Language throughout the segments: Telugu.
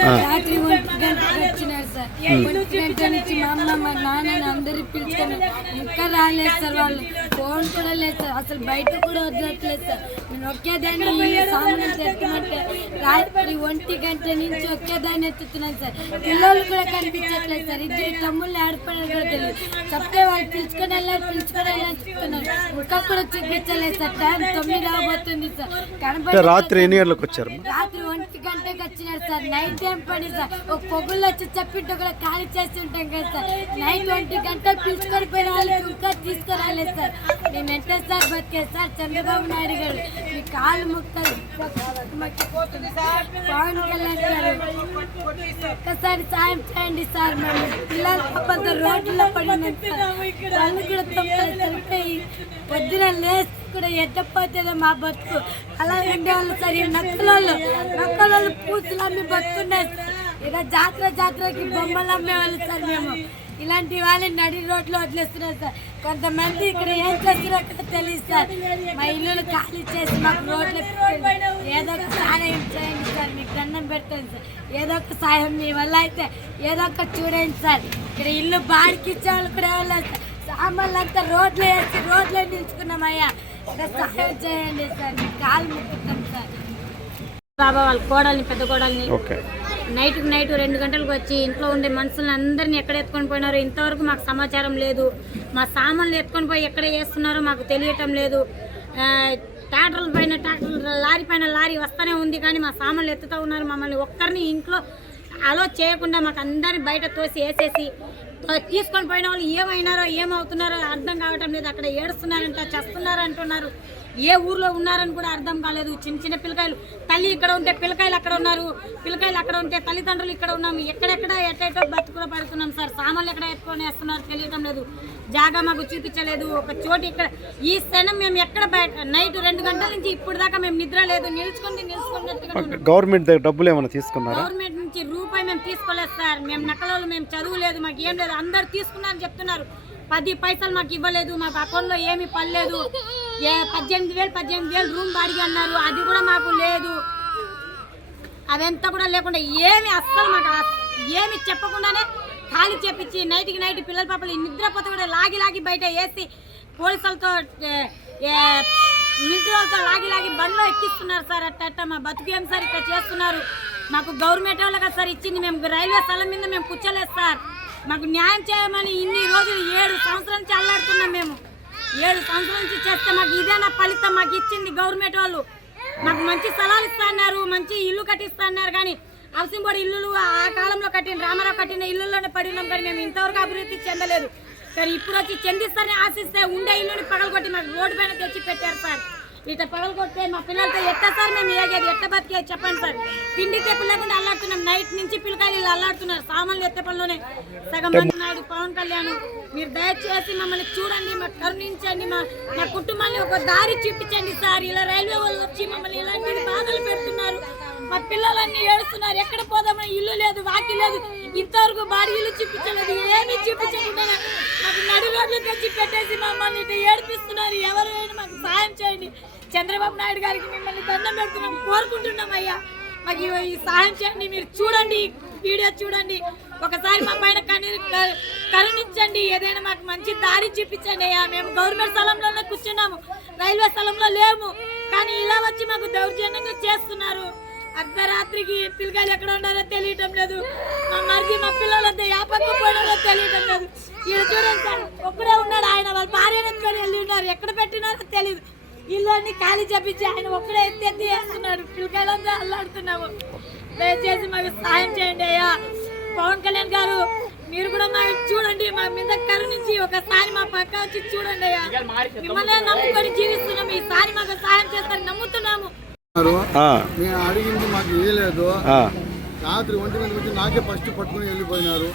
రాత్రి 1 గంటలకు వచ్చినారు సార్. 1 గంట నుంచి మా అమ్మ మా నాన్న అందరు పిలుచుకొని ఇంకా రాలేదు సార్. వాళ్ళు ఫోన్ కూడా లేదు సార్. అసలు బయట కూడా వదలట్లేదు సార్. నేను ఒకేదాన్ని సామాన్లు తెస్తామంటే రాత్రి 1 గంట నుంచి ఒకేదాన్ని ఎత్తుతున్నాను సార్. పిల్లలు కూడా కనిపించట్లేదు సార్. ఇద్దరు తమ్ముళ్ళు ఆడిపోయినారు కూడా తెలియదు. చెప్తే వాళ్ళు పిలుచుకొని వెళ్ళాలి చెప్తున్నారు. ఇంకా కూడా చూపించలేదు సార్. టైం 9 రాబోతుంది సార్. కనపడి రాత్రి ఎన్ని గంటలకు వచ్చారు? రాత్రి 1 గంటకి వచ్చినారు సార్. నైట్ టైం పని సార్. ఒక పొగుళ్ళు వచ్చి చెప్పింటే కూడా ఖాళీ చేసి ఉంటాం కదా సార్. నైట్ 1 గంటకు పిలుచుకొని పోయిన వాళ్ళకి ఇంకా తీసుకురాలేదు సార్. మేము ఎంత సార్ బతికే సార్. చంద్రబాబు నాయుడు గారు మీ కాళ్ళు ముక్కలు పవన్ కళ్యాణ్ గారు ఒక్కసారి సాయం చేయండి సార్. మేము పిల్లల పాపంతో రోడ్లలో పడినాం సార్. వాళ్ళు కూడా తొంభై పొద్దున లేచి కూడా ఎట్టపోతేనే మా బతుకు. అలా ఉండేవాళ్ళు సార్. ఈ నక్కలోళ్ళు పూసులు అమ్మి బతుకున్నాయి సార్. ఇక జాతరకి బొమ్మలు అమ్మేవాళ్ళు సార్. మేము ఇలాంటి వాళ్ళని నడి రోడ్లో వదిలేస్తున్నారు సార్. కొంతమంది ఇక్కడ ఏం చేస్తున్నారో తెలియదు సార్. మా ఇల్లులు ఖాళీ చేసి మాకు రోడ్లు ఏదో ఒక సహాయం చేయండి సార్. మీకు దండం పెడతాను సార్. ఏదో ఒక సాయం మీ వల్ల అయితే ఏదో ఒక చూడండి సార్. ఇక్కడ ఇల్లు బాడికి ఇచ్చే వాళ్ళు కూడా వెళ్ళాలి సార్. సామాన్లు అంతా రోడ్లు వేసి రోడ్లో నిలుచుకున్నామయ్యా. సహాయం చేయండి సార్. మీ కాలు ముక్కుతాం సార్. బాబా వాళ్ళ కోడల్ని పెద్ద కోడల్ని నైట్ 2 గంటలకు వచ్చి ఇంట్లో ఉండే మనుషులను అందరినీ ఎక్కడ ఎత్తుకొని పోయినారో ఇంతవరకు మాకు సమాచారం లేదు. మా సామాన్లు ఎత్తుకొని పోయి ఎక్కడ వేస్తున్నారో మాకు తెలియటం లేదు. లారీ పైన లారీ వస్తూనే ఉంది కానీ మా సామాన్లు ఎత్తుతూ ఉన్నారు. మమ్మల్ని ఒక్కరిని ఇంట్లో అలో చేయకుండా మాకు అందరిని బయట తోసి వేసేసి తీసుకొని పోయిన వాళ్ళు ఏమైనారో ఏమవుతున్నారో అర్థం కావటం లేదు. అక్కడ ఏడుస్తున్నారంట, చేస్తున్నారు అంటున్నారు. ఏ ఊర్లో ఉన్నారని కూడా అర్థం కాలేదు. చిన్న పిల్లకాయలు తల్లి ఇక్కడ ఉంటే పిల్లకాయలు అక్కడ ఉన్నారు. పిల్లకాయలు అక్కడ ఉంటే తల్లిదండ్రులు ఇక్కడ ఉన్నాము. ఎక్కడెక్కడ ఎట్టేటో బతుకులో పడుతున్నాం సార్. సామాన్లు ఎక్కడ ఎత్తుకొని వేస్తున్నారు తెలియటం లేదు. జాగా మాకు చూపించలేదు. ఒక చోటు ఇక్కడ ఈ క్షణం మేము ఎక్కడ బయట నైట్ 2 గంటల నుంచి ఇప్పుడు దాకా మేము నిద్ర లేదు. నిలుచుకున్నట్టుగా గవర్నమెంట్ డబ్బులు ఏమైనా తీసుకున్నారా? గవర్నమెంట్ నుంచి రూపాయి మేము తీసుకోలేదు సార్. మేము నక్కలలో మేము చదువులేదు, మాకు ఏం లేదు. అందరు తీసుకున్నారని చెప్తున్నారు. 10 పైసలు మాకు ఇవ్వలేదు. మాకు అకౌంట్లో ఏమీ పడలేదు. 18,000 రూమ్ బాడిగా అన్నారు. అది కూడా మాకు లేదు. అదంతా కూడా లేకుండా ఏమి అస్సలు మాకు ఏమి చెప్పకుండానే ఖాళీ చేపించి నైట్ పిల్లల పాపలు నిద్రపోతే కూడా లాగి బయట వేసి పోలీసులతో మిలిటరీలతో లాగి బండ్లో ఎక్కిస్తున్నారు సార్. అట్ట మా బతుకేం సార్ ఇక్కడ చేస్తున్నారు. మాకు గవర్నమెంట్ వాళ్ళు కదా సార్ ఇచ్చింది. మేము రైల్వే స్థలం మీద మేము కూర్చోలేదు సార్. మాకు న్యాయం చేయమని ఇన్ని రోజులు 7 సంవత్సరాల నుంచి అల్లాడుతున్నాం. మేము 7 సంవత్సరాల నుంచి చేస్తే మాకు ఇదేనా ఫలితం మాకు ఇచ్చింది గవర్నమెంట్ వాళ్ళు. మాకు మంచి స్థలాలు ఇస్తున్నారు, మంచి ఇల్లు కట్టిస్తున్నారు. కానీ హౌసింగ్ బోర్డు ఇల్లులు ఆ కాలంలో కట్టిన రామారావు కట్టిన ఇల్లుల్లోనే పడినాం. కానీ మేము ఇంతవరకు అభివృద్ధి చెందలేదు. కానీ ఇప్పుడు వచ్చి చెందిస్తారని ఆశిస్తే ఉండే ఇల్లుని పగలగొట్టి మాకు రోడ్డు పైన తెచ్చి పెట్టారు సార్. ఇట్లా పగలగొట్టే మా పిల్లలతో ఎట్లా సార్ మేము ఏగేది? ఎట్ట బతికే చెప్పండి సార్. తిండి తెప్పు లేకుండా అల్లాడుతున్నాం. నైట్ నుంచి పిల్లకాయలు అల్లాడుతున్నారు. సామాన్లు ఎత్తే పనిలోనే సగం మంది నాయుడు పవన్ కళ్యాణ్ మీరు దయచేసి మమ్మల్ని చూడండి, మాకు కరుణించండి, మా కుటుంబాన్ని ఒక దారి చూపించండి సార్. ఇలా రైల్వే వాళ్ళు వచ్చి మమ్మల్ని ఇలాంటి బాధలు పెడుతున్నారు. మా పిల్లలన్నీ ఏడుస్తున్నారు. ఎక్కడ పోదామని ఇల్లు లేదు, వాకి లేదు. ఇంతవరకు బాడీ ఇల్లు చూపించలేదు. ఏమీ చూపించకుండా మాకు నడి రోడ్లు తెచ్చి పెట్టేసి మమ్మల్ని ఇట్లా ఏడిపిస్తున్నారు. ఎవరైనా మాకు సాయం చేయండి. చంద్రబాబు నాయుడు గారికి మిమ్మల్ని దండం పెడుతున్నాం, కోరుకుంటున్నాం అయ్యా. మాకు ఈ సాయం చేయండి. మీరు చూడండి, వీడియో చూడండి. ఒకసారి మా పైన కరుణించండి. ఏదైనా మాకు మంచి దారి చూపించండి అయ్యా. మేము గవర్నమెంట్ స్థలంలోనే కూర్చున్నాము, రైల్వే స్థలంలో లేము. కానీ ఇలా వచ్చి మాకు దౌర్జన్యంగా చేస్తున్నారు. అర్ధరాత్రికి పిల్లకాయలు ఎక్కడ ఉన్నారో తెలియటం లేదు. మా మరిది మా పిల్లలంతా యాపక్క పోయినారో తెలియటం లేదు. ఇక్కడ చూడండి సార్, ఒక్కడే ఉన్నాడు. ఆయన వాళ్ళ భార్యను ఎత్తుకొని వెళ్ళి ఉన్నారు. ఎక్కడ పెట్టినారో తెలియదు. ఇల్లు అన్ని ఖాళీ చేపించి ఆయన ఒక్కడే ఎత్తి వేస్తున్నాడు. పిల్లకాయలంతా అల్లాడుతున్నాము. దయచేసి మాకు సాయం చేయండి అయ్యా. పవన్ కళ్యాణ్ గారు మీరు కూడా మాకు చూడండి. మా మీద కరుణించి ఒకసారి మా పక్క వచ్చి చూడండి అయ్యా. మిమ్మల్ని నమ్ముకొని జీవిస్తున్నాము. ఈసారి మాకు సాయం చేస్తారని నమ్ముతున్నాము. మేము అడిగింది మాకు ఇవ్వలేదు. రాత్రి 1 గంటలకు వచ్చి నాకే ఫస్ట్ పట్టుకుని వెళ్ళిపోయినారు.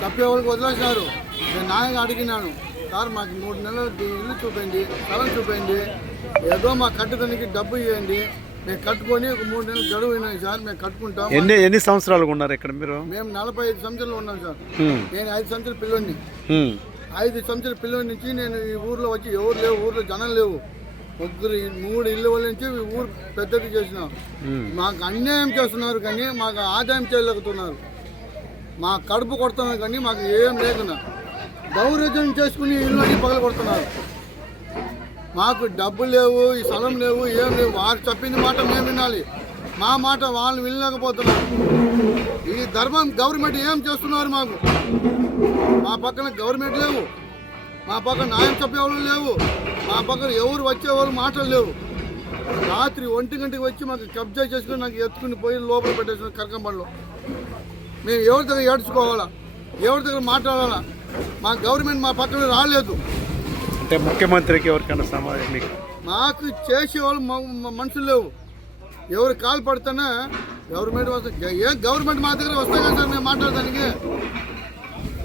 తప్పే వాళ్ళకి వదిలేసినారు. నేను నాయగా అడిగినాను, సార్ మాకు 3 నెలలు ఇల్లు చూపండి, స్థలం చూపండి, ఏదో మా కట్టుదానికి డబ్బు ఇవ్వండి, మేము కట్టుకొని ఒక 3 నెలలు గడువు అయినాయి సార్, మేము కట్టుకుంటాం. ఎన్ని సంవత్సరాలు ఉన్నారు ఇక్కడ మీరు? మేము 45 సంవత్సరాలు ఉన్నాం సార్. నేను 5 సంవత్సరాల పిల్లోని. 5 సంవత్సరాల పిల్లోని నుంచి నేను ఈ ఊర్లో వచ్చి ఎవరు లేవు, ఊర్లో జనం లేవు. మూడు ఇళ్ళ వల్ల నుంచి ఊరు పెద్దది చేసినాం. మాకు అన్యాయం చేస్తున్నారు కానీ మాకు ఆదాయం చేయలేకుతున్నారు. మా కడుపు కొడుతున్నారు కానీ మాకు ఏం లేకున్నా దౌర్జన్యం చేసుకుని ఇల్లు అన్ని పగల కొడుతున్నారు. మాకు డబ్బులు లేవు, ఈ స్థలం లేవు, ఏం లేవు. వారు చెప్పింది మాట మేము వినాలి, మా మాట వాళ్ళు వినలేకపోతున్నారు. ఈ ధర్మం గవర్నమెంట్ ఏం చేస్తున్నారు? మాకు మా పక్కన గవర్నమెంట్ లేవు, మా పక్కన న్యాయం చెప్పేవాళ్ళు లేవు, మా పక్కన ఎవరు వచ్చేవాళ్ళు మాటలు లేవు. రాత్రి 1 గంటకి వచ్చి మాకు కబ్జా చేసుకుని నాకు ఎత్తుకుని పోయి లోపల పెట్టేసిన కరకంబండలో. మేము ఎవరి దగ్గర ఏడ్చుకోవాలా, ఎవరి దగ్గర మాట్లాడాలా? మా గవర్నమెంట్ మా పక్కన రాలేదు. అంటే ముఖ్యమంత్రికి ఎవరికైనా సమాధానం మీకు మాకు చేసేవాళ్ళు మనుషులు లేవు. ఎవరు కాలు పడితేనే గవర్నమెంట్ వస్తుంది. ఏ గవర్నమెంట్ మా దగ్గర వస్తాయి కదా సార్, మేము మాట్లాడడానికి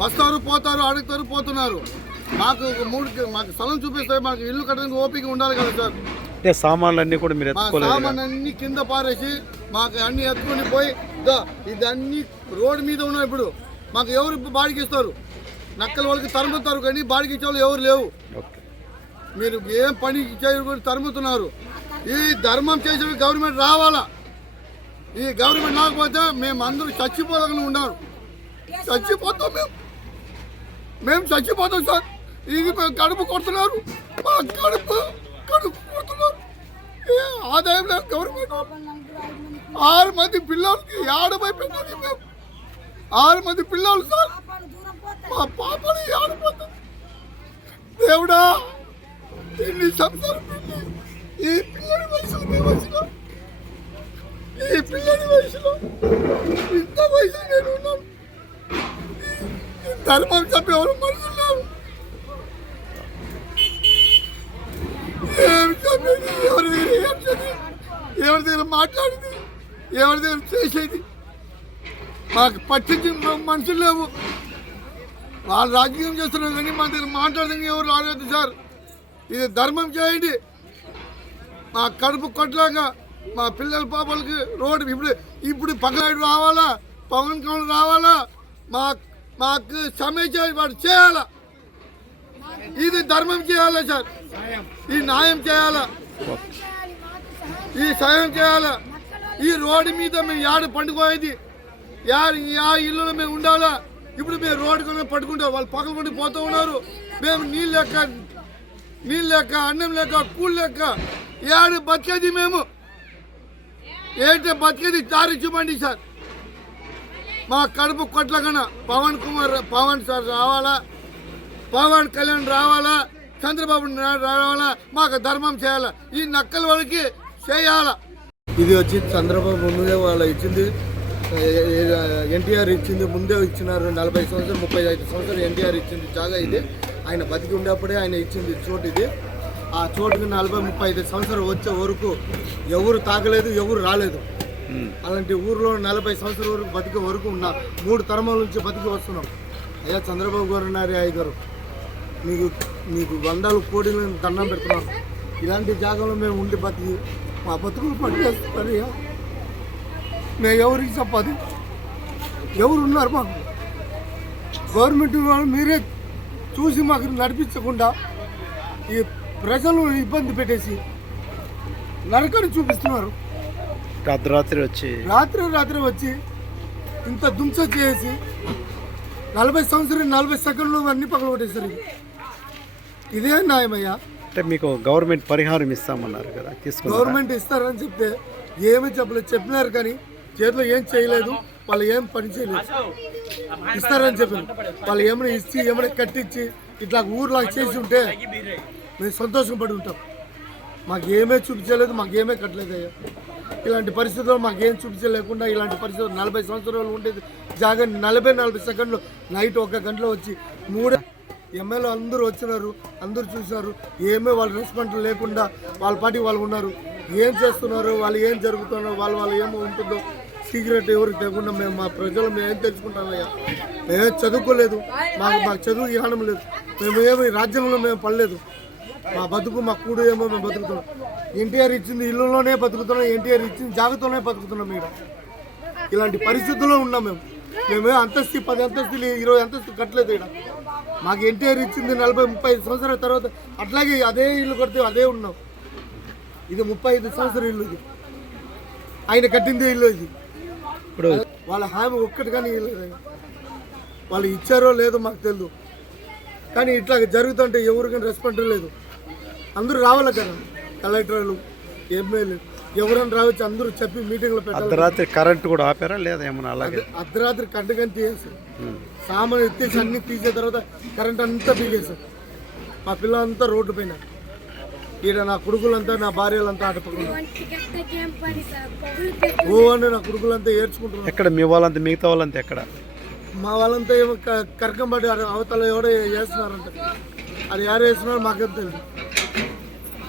వస్తారు, పోతారు, అడుగుతారు, పోతున్నారు. మాకు మాకు స్థలం చూపిస్తే మాకు ఇల్లు కట్టడానికి ఓపిక ఉండాలి కదా సార్. అంటే సామాన్లు అన్నీ కూడా మీరు మా సామాన్ అన్ని కింద పారేసి మాకు అన్ని ఎత్తుకొని పోయి ఇది అన్ని రోడ్డు మీద ఉన్నాయి. ఇప్పుడు మాకు ఎవరు బాడికి ఇస్తారు? నక్కల వాళ్ళకి తరుముతారు కానీ బాడికి ఇచ్చే వాళ్ళు ఎవరు లేవు. మీరు ఏం పని చేయకుండా తరుముతున్నారు. ఈ ధర్మం చేసే గవర్నమెంట్ రావాలా. ఈ గవర్నమెంట్ రాకపోతే మేము అందరూ చచ్చిపోవాలని ఉన్నారు. చచ్చిపోతాం, మేము చచ్చిపోతాం సార్. ఇది మేము కడుపు కొడుతున్నారు, మా కడుపు కొడుతున్నారు. ఏ ఆదాయం లేదు గవర్నమెంట్. 6 మంది పిల్లలకి ఏడమైపోయింది. మేము 6 మంది పిల్లలు సార్, మా పాపలు ఏడిపోతారు. దేవుడా, ఇన్ని సంవత్సరాలు ఈ పిల్లడి వయసులో మేము వచ్చినాం. ఈ పిల్లడి వయసులో ఇంత వయసు నేను ఉన్నాను. ధర్మం చెప్పేవారు మనుషులు లేవు. ఏం చెప్పేది, ఎవరి దగ్గర ఏం చెప్పేది, ఎవరి దగ్గర మాట్లాడేది, ఎవరి దగ్గర చేసేది మాకు పట్టించిన మనుషులు లేవు. వాళ్ళు రాజకీయం చేస్తున్నారు కానీ మా దగ్గర మాట్లాడడానికి ఎవరు రాలేదు సార్. ఇది ధర్మం చేయండి. మా కడుపు కొట్టలేక మా పిల్లల పాపలకి రోడ్డు ఇప్పుడు పక్కన రావాలా, పవన్ కళ్యాణ్ రావాలా, మాకు సమయం వాడు చేయాలా. ఇది ధర్మం చేయాలా సార్. ఈ న్యాయం చేయాలా, ఈ సాయం చేయాలా. ఈ రోడ్డు మీద మేము యాడ పండుకోయేది, యా ఇల్లులో మేము ఉండాలా. ఇప్పుడు మేము రోడ్డు కొన్ని పట్టుకుంటాం, వాళ్ళు పక్కన పడి పోతూ ఉన్నారు. మేము నీళ్ళు లేక అన్నం లేక కూల్ లేక యాడ బతికేది. మేము ఏంటంటే బతికేది దారి చూపండి సార్. మా కడుపు కొట్లకన్నా పవన్ సార్ రావాలా, పవన్ కళ్యాణ్ రావాలా, చంద్రబాబు నాయుడు రావాలా. మాకు ధర్మం చేయాలా, ఈ నక్కల వాళ్ళకి చేయాలా. ఇది వచ్చి చంద్రబాబు ముందే వాళ్ళు ఇచ్చింది, ఎన్టీఆర్ ఇచ్చింది, ముందే ఇచ్చినారు. 40 సంవత్సరాలు 35 సంవత్సరాలు ఎన్టీఆర్ ఇచ్చింది జాగా ఇది. ఆయన బతికి ఉండేప్పుడే ఆయన ఇచ్చింది చోటు ఇది. ఆ చోటుకి 40-35 సంవత్సరాలు వచ్చే వరకు ఎవరు తాగలేదు, ఎవరు రాలేదు. అలాంటి ఊర్లో 40 సంవత్సరాల వరకు బతికే వరకు ఉన్న 3 తరముల నుంచి బతికి వస్తున్నాం. అయ్యా చంద్రబాబు గారు ఉన్నారు, అయ్య గారు మీకు 100 కోట్లను దండం పెడుతున్నాం. ఇలాంటి జాగాలో మేము ఉండి బతికి మా బతుకులు పనిచేస్తున్నారయ్యా. మేము ఎవరికి చెప్పాలి? ఎవరు ఉన్నారు మాకు? గవర్నమెంట్ వాళ్ళు మీరే చూసి మాకు నడిపించకుండా ఈ ప్రజలు ఇబ్బంది పెట్టేసి నరకని చూపిస్తున్నారు. రాత్రి వచ్చి ఇంత దుంస చేసి 40 సంవత్సరాలు 40 సెకండ్లు అన్ని పగలగొట్టేసారు. ఇదే న్యాయమయ్యా? అంటే మీకు గవర్నమెంట్ పరిహారం ఇస్తామన్నారు కదా, గవర్నమెంట్ ఇస్తారని చెప్తే ఏమీ చెప్పలేదు. చెప్పినారు కానీ చేతిలో ఏం చేయలేదు. వాళ్ళు ఏం పని చేయలేదు. ఇస్తారని చెప్పారు. వాళ్ళు ఏమైనా ఇచ్చి ఏమైనా కట్టించి ఇట్లా ఊర్లాగా చేసి ఉంటే మేము సంతోషం పడి ఉంటాం. మాకేమీ చూపించలేదు, మాకేమీ కట్టలేదు అయ్యా. ఇలాంటి పరిస్థితుల్లో మాకేం చూపించలేకుండా ఇలాంటి పరిస్థితులు 40 సంవత్సరాలు ఉండేది జాగా 40 సెకండ్లు నైట్ 1 గంటలో వచ్చి 3 ఎమ్మెల్యే అందరూ వచ్చినారు, అందరూ చూసినారు. ఏమీ వాళ్ళ రెస్పాన్స్ లేకుండా వాళ్ళ పార్టీ వాళ్ళు ఉన్నారు. ఏం చేస్తున్నారు, వాళ్ళు ఏం జరుగుతున్నారో, వాళ్ళు ఏమో ఉంటుందో సీక్రెట్ ఎవరికి తెలియకుండా మేము మా ప్రజలు మేము ఏం తెలుసుకుంటామయ్యా. మేమేం చదువుకోలేదు, మాకు చదువు జ్ఞానం లేదు, మేమేమి రాజ్యంలో మేము పడలేదు. మా బతుకు మా కూడు ఏమో మేము బతుకుతున్నాం. ఎన్టీఆర్ ఇచ్చింది ఇల్లులోనే బతుకుతున్నాం, ఎన్టీఆర్ ఇచ్చింది జాగ్రత్తలోనే బతుకుతున్నాం. మేము ఇలాంటి పరిస్థితుల్లో ఉన్నాం. మేమే అంతస్తు 10 అంతస్తులు 20 అంతస్తులు కట్టలేదు. ఇక్కడ మాకు ఎన్టీఆర్ ఇచ్చింది 40-35 సంవత్సరాల తర్వాత అట్లాగే అదే ఇల్లు కడితే అదే ఉన్నాం. ఇది 35 సంవత్సరం ఇల్లు ఇది, ఆయన కట్టిందే ఇల్లు ఇది. ఇప్పుడు వాళ్ళ హామీ ఒక్కటి కానీ ఇవ్వలేదు. వాళ్ళు ఇచ్చారో లేదో మాకు తెలియదు, కానీ ఇట్లా జరుగుతుంటే ఎవరికైనా రెస్పాండ్ లేదు. అందరూ రావాలి కదా, కలెక్టర్లు, ఎమ్మెల్యేలు ఎవరైనా రావచ్చు, అందరూ చెప్పి మీటింగ్లో పెట్టాలి. అర్ధరాత్రి కరెంట్ కూడా ఆపారా లేదా ఏమన్నా అలాగే? అర్ధరాత్రి కంటకని తీసేసారు, సామాన్ ఎత్తేసి అన్ని తీసే తర్వాత కరెంట్ అంతా పీకేసారు. మా పిల్లలంతా రోడ్డు పైన, ఈడ నా కొడుకులంతా నా భార్యలంతా ఆటపడుకున్నారు. ఓ అని నా కొడుకులంతా ఏడ్చుకుంటున్నారు. ఎక్కడ మీ వాళ్ళంతా మిగతా వాళ్ళంతా ఎక్కడ? మా వాళ్ళంతా ఏమో కరకంబడి అవతల ఎవడో వేస్తున్నారంట, అది ఎవరు వేస్తున్నారో మాకేం తెలియదు.